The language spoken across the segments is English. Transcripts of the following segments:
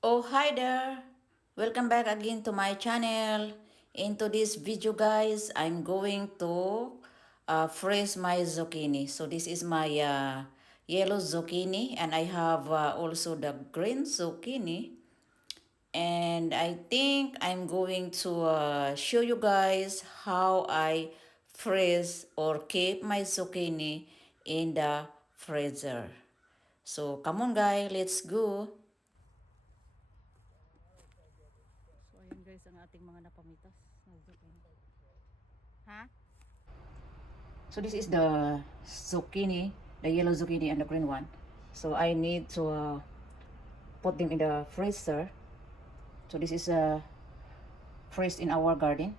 Oh, hi there! Welcome back again to my channel. Into this video, guys, I'm going to freeze my zucchini. So this is my yellow zucchini, and I have also the green zucchini. And I think I'm going to show you guys how I freeze or keep my zucchini in the freezer. So come on, guys, let's go. So, ayan guys, ang ating mga napamitas na zucchini. Ha? So this is the zucchini, the yellow zucchini and the green one. So I need to put them in the freezer. So this is freezed in our garden.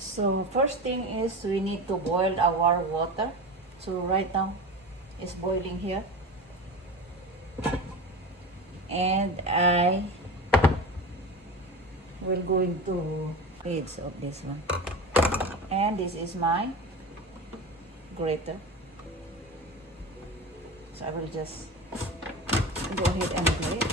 So first thing is we need to boil our water. So right now it's boiling here. And I will go into edge of this one. And this is my grater. So I will just go ahead and grate.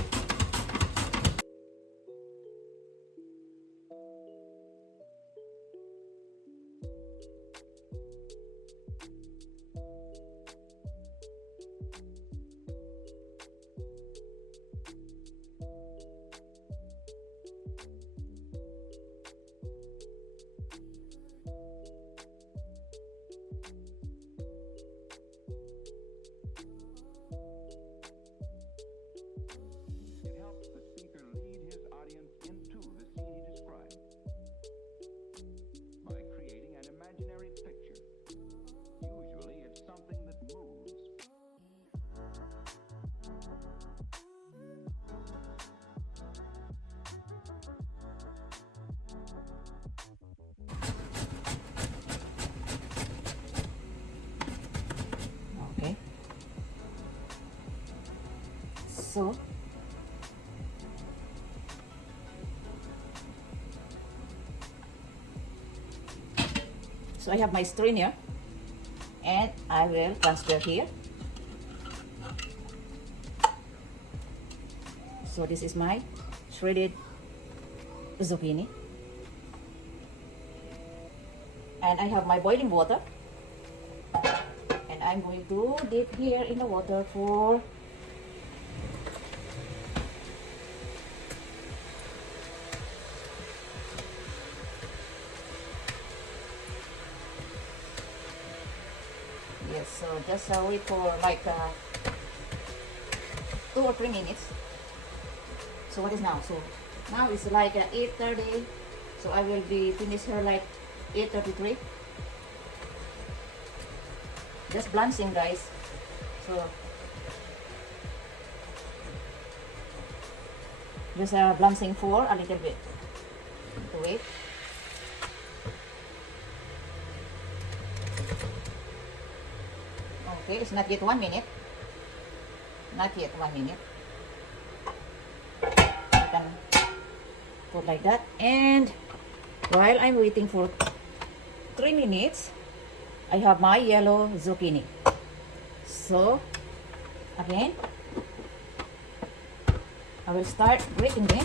It helps the speaker lead his audience into the scene he describes by creating an imaginary picture. Usually, it's something that moves. Okay. So I have my strain here, and I will transfer here. So this is my shredded zucchini, and I have my boiling water, and I'm going to dip here in the water for yes. So just wait for like 2 or 3 minutes. So what is now? So now it's like 8:30. So I will be finished here like 8:33. Just blanching, guys. So just blanching for a little bit. To wait. Okay, it's not yet 1 minute. Not yet 1 minute. You can put like that. And while I'm waiting for 3 minutes, I have my yellow zucchini. So again, I will start grating them.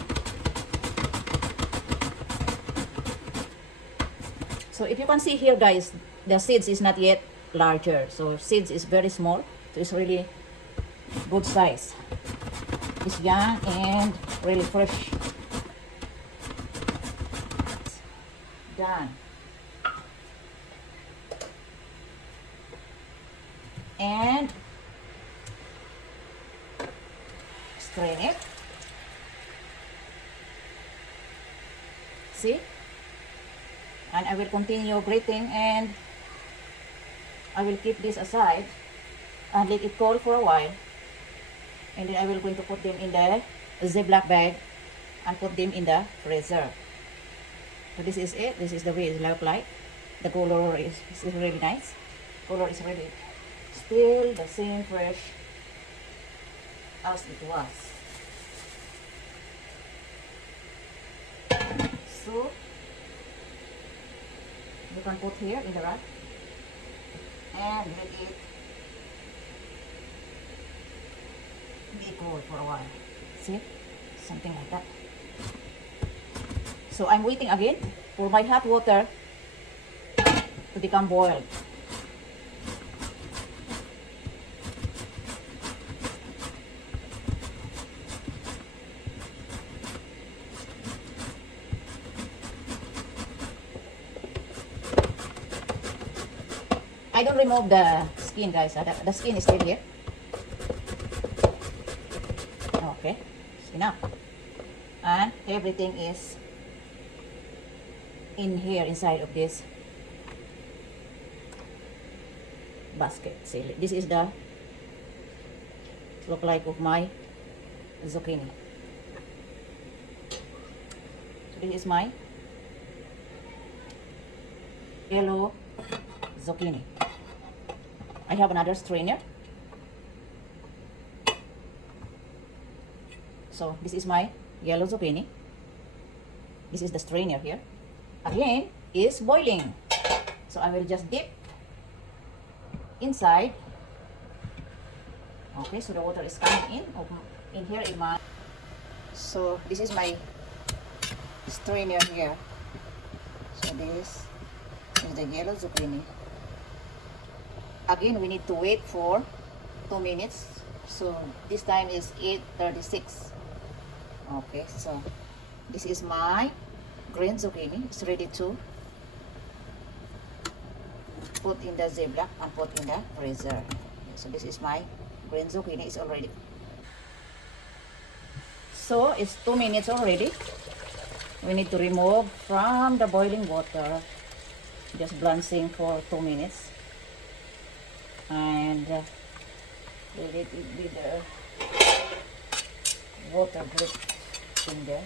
So if you can see here, guys, the seeds is not yet larger. So seeds is very small. So it's really good size. It's young and really fresh. Done. And strain it. See? And I will continue grating, and I will keep this aside and let it cool for a while. And then I will going to put them in the Ziploc bag and put them in the freezer. So this is it. This is the way it look like. The color is really nice. Color is really still the same fresh as it was. So You can put here in the rack and let it be cold for a while. See? Something like that. So I'm waiting again for my hot water to become boiled. I don't remove the skin, guys. The skin is still here. Okay, it's enough. And everything is in here inside of this basket. See, this is the look like of my zucchini. So this is my yellow zucchini. I have another strainer. So this is my yellow zucchini. This is the strainer here. Again, is boiling. So I will just dip inside. Okay, so the water is coming in here in my. So this is my strainer here. So this is the yellow zucchini. Again, we need to wait for 2 minutes. So this time is 8:36. Okay, so this is my green zucchini. It's ready to put in the Ziploc and put in the freezer. So this is my green zucchini. It's already. So it's 2 minutes already. We need to remove from the boiling water. Just blanching for 2 minutes. And let it be the water drip in there.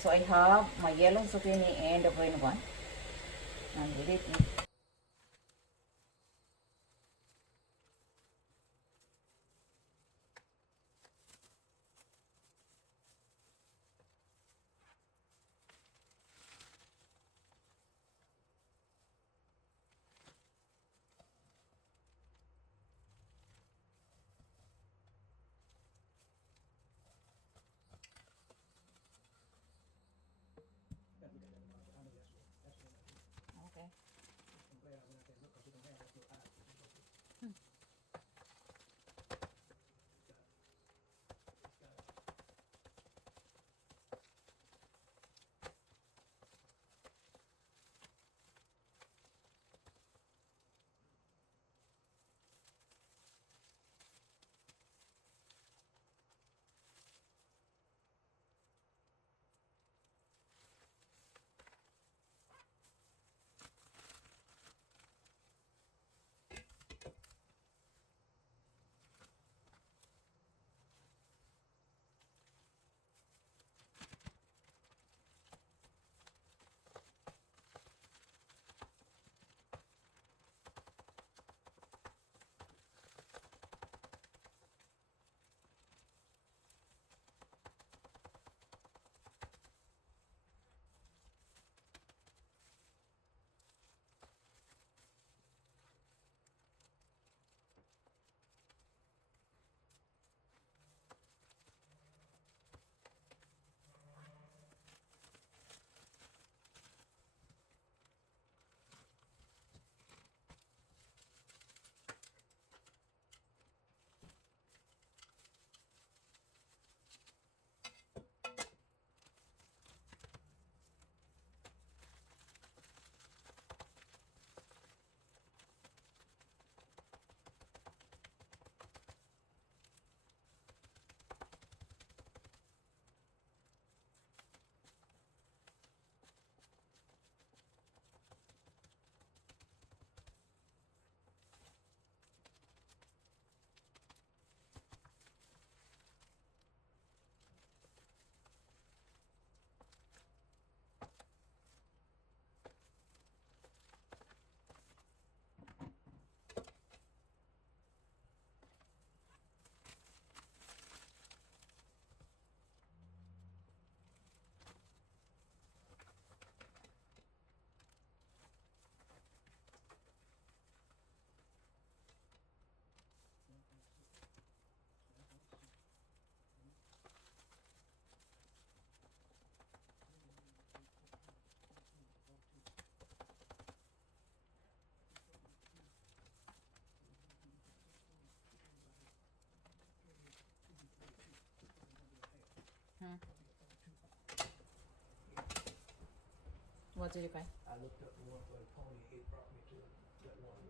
So I have my yellow zucchini and the green one, and let it. Okay. what did you find? I looked up the one for the pony. It brought me to that one